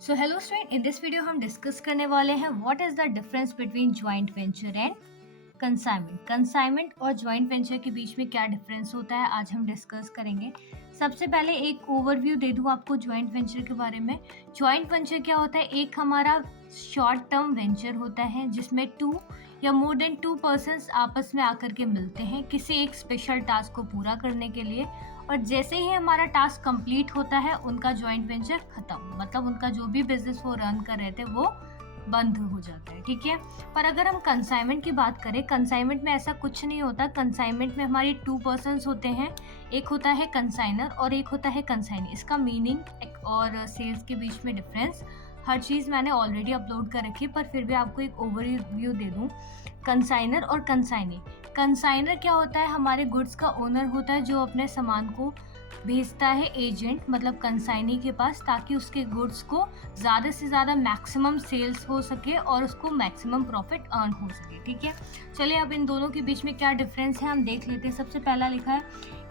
So hello student, in this video हम discuss करने वाले हैं what is the difference between joint venture and consignment. Consignment और joint venture के बीच में क्या डिफरेंस होता है आज हम डिस्कस करेंगे। सबसे पहले एक ओवरव्यू दे दूं आपको जॉइंट वेंचर के बारे में। जॉइंट वेंचर क्या होता है? एक हमारा शॉर्ट टर्म वेंचर होता है जिसमें टू या मोर देन टू पर्सन्स आपस में आकर के मिलते हैं किसी एक स्पेशल टास्क को पूरा करने के लिए, और जैसे ही हमारा टास्क कंप्लीट होता है उनका जॉइंट वेंचर खत्म, मतलब उनका जो भी बिजनेस वो रन कर रहे थे वो बंद हो जाता है। ठीक है। पर अगर हम कंसाइनमेंट की बात करें, कंसाइनमेंट में ऐसा कुछ नहीं होता। कंसाइनमेंट में हमारी टू पर्सन्स होते हैं, एक होता है कंसाइनर और एक होता है कंसाइनी। इसका मीनिंग और सेल्स के बीच में डिफरेंस हर चीज़ मैंने ऑलरेडी अपलोड कर रखी है, पर फिर भी आपको एक ओवरव्यू दे दूँ। कंसाइनर और कंसाइनी। कंसाइनर क्या होता है? हमारे गुड्स का ओनर होता है जो अपने सामान को भेजता है एजेंट मतलब कंसाइनी के पास, ताकि उसके गुड्स को ज़्यादा से ज़्यादा मैक्सिमम सेल्स हो सके और उसको मैक्सिमम प्रॉफिट अर्न हो सके। ठीक है। चलिए अब इन दोनों के बीच में क्या डिफरेंस है हम देख लेते हैं। सबसे पहला लिखा है,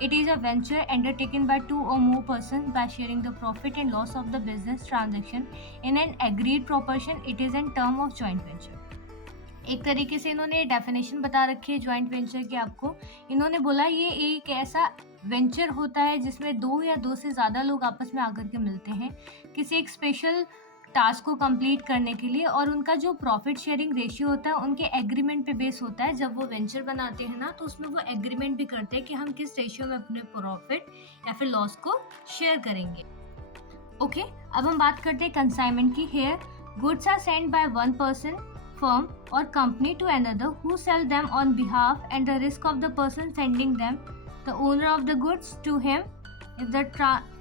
it is a venture undertaken by two or more person by sharing the profit and loss of the business transaction in an agreed proportion. It is an term of joint venture. एक तरीके से इन्होंने definition बता रखी है joint venture की आपको। इन्होंने बोला ये एक ऐसा वेंचर होता है जिसमें दो या दो से ज़्यादा लोग आपस में आकर के मिलते हैं किसी एक स्पेशल टास्क को कंप्लीट करने के लिए, और उनका जो प्रॉफिट शेयरिंग रेशियो होता है उनके एग्रीमेंट पे बेस होता है। जब वो वेंचर बनाते हैं ना तो उसमें वो एग्रीमेंट भी करते हैं कि हम किस रेशियो में अपने प्रॉफिट या फिर लॉस को शेयर करेंगे। ओके, अब हम बात करते हैं कंसाइनमेंट की। Here goods are send by one person firm or company to another who sell them on behalf and the risk of the person sending them the owner of the goods to him is the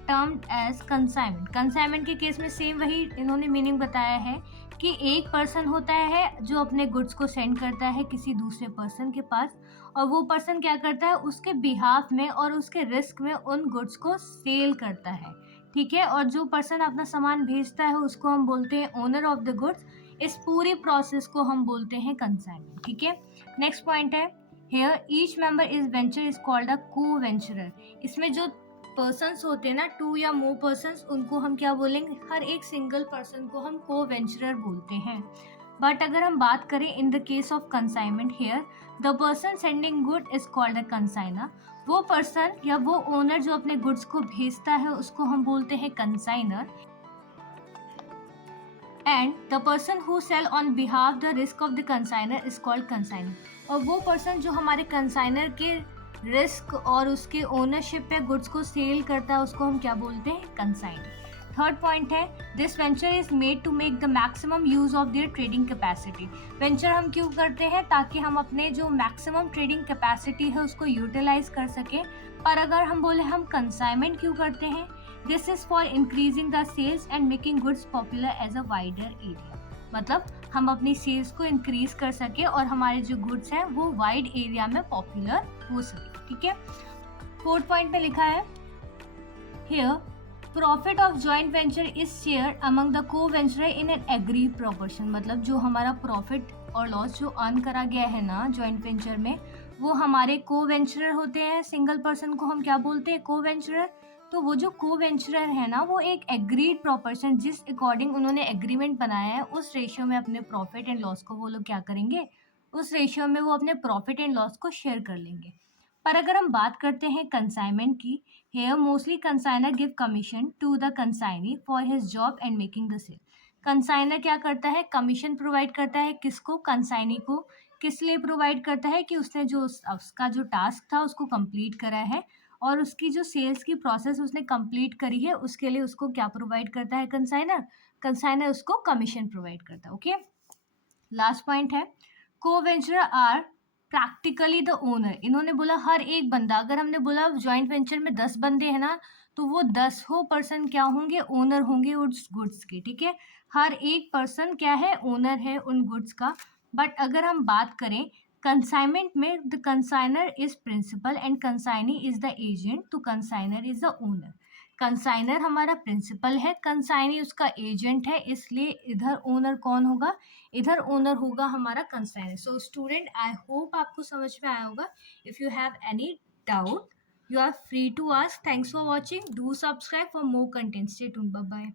termed as consignment। consignment के case में same वही इन्होंने meaning बताया है कि एक person होता है जो अपने गुड्स को सेंड करता है किसी दूसरे पर्सन के पास, और वो पर्सन क्या करता है उसके बिहाफ में और उसके रिस्क में उन गुड्स को सेल करता है। ठीक है। और जो पर्सन अपना सामान भेजता है उसको हम बोलते हैं ओनर ऑफ द गुड्स। इस पूरी प्रोसेस को हम बोलते हैं कंसाइनमेंट। ठीक है। नेक्स्ट पॉइंट है, here each member is venture is called a co venturer. इसमें जो पर्सन्स होते हैं ना, टू या मोर पर्सन्स, उनको हम क्या बोलेंगे? हर एक सिंगल पर्सन को हम को वेंचरर बोलते हैं। बट अगर हम बात करें in the case of consignment, here the person sending good is called a consignor. वो पर्सन या वो ओनर जो अपने गुड्स को भेजता है उसको हम बोलते हैं consignor, and the person who sell on behalf the risk of the consignor is called consignor. और वो पर्सन जो हमारे कंसाइनर के रिस्क और उसके ओनरशिप पे गुड्स को सेल करता है उसको हम क्या बोलते हैं? कंसाइनर। थर्ड पॉइंट है, this venture is made to make the maximum use of their trading capacity. Venture हम क्यों करते हैं? ताकि हम अपने जो मैक्सिमम ट्रेडिंग कैपेसिटी है उसको यूटिलाइज कर सकें। पर अगर हम बोले हम कंसाइनमेंट क्यों करते हैं? This is for increasing the sales and making goods popular as a wider area. मतलब हम अपनी सेल्स को इंक्रीज कर सके और हमारे जो गुड्स हैं वो वाइड एरिया में पॉपुलर हो सके। ठीक है। फोर्थ पॉइंट में लिखा है, here profit of joint venture is share among the co venture in an agreed proportion. मतलब जो हमारा प्रॉफिट और लॉस जो अर्न करा गया है ना जॉइंट वेंचर में, वो हमारे को वेंचरर होते हैं। सिंगल पर्सन को हम क्या बोलते हैं? को वेंचरर। तो वो जो को वेंचरर है ना वो एक एग्रीड प्रोपोर्शन जिस अकॉर्डिंग उन्होंने एग्रीमेंट बनाया है उस रेशियो में अपने प्रॉफिट एंड लॉस को वो लोग क्या करेंगे? उस रेशियो में वो अपने प्रॉफिट एंड लॉस को शेयर कर लेंगे। पर अगर हम बात करते हैं कंसाइनमेंट की, here mostly consignor give commission to the consignee for his job and making the sale. Consignor क्या करता है? कमीशन प्रोवाइड करता है। किसको? कंसाइनी को। किस लिए प्रोवाइड करता है? कि उसने जो उसका जो टास्क था उसको कंप्लीट करा है और उसकी जो सेल्स की प्रोसेस उसने कंप्लीट करी है उसके लिए उसको क्या प्रोवाइड करता है? कंसाइनर। कंसाइनर उसको कमीशन प्रोवाइड करता है। ओके। लास्ट पॉइंट है, co venturer are practically the owner. इन्होंने बोला हर एक बंदा, अगर हमने बोला जॉइंट वेंचर में 10 बंदे हैं ना तो वो 10 पर्सन क्या होंगे? ओनर होंगे उस गुड्स के। ठीक है। हर एक पर्सन क्या है? ओनर है उन गुड्स का। बट अगर हम बात करें कंसाइनमेंट में, the consignor is principal and consignee is the agent, तो consignor is the owner. Consignor हमारा प्रिंसिपल है, कंसाइनी उसका एजेंट है, इसलिए इधर ओनर कौन होगा? इधर ओनर होगा हमारा consignor. So student, I hope आपको समझ में आया होगा। If you have any doubt you are free to ask. Thanks for watching. Do subscribe for more content. Stay tuned. Bye bye.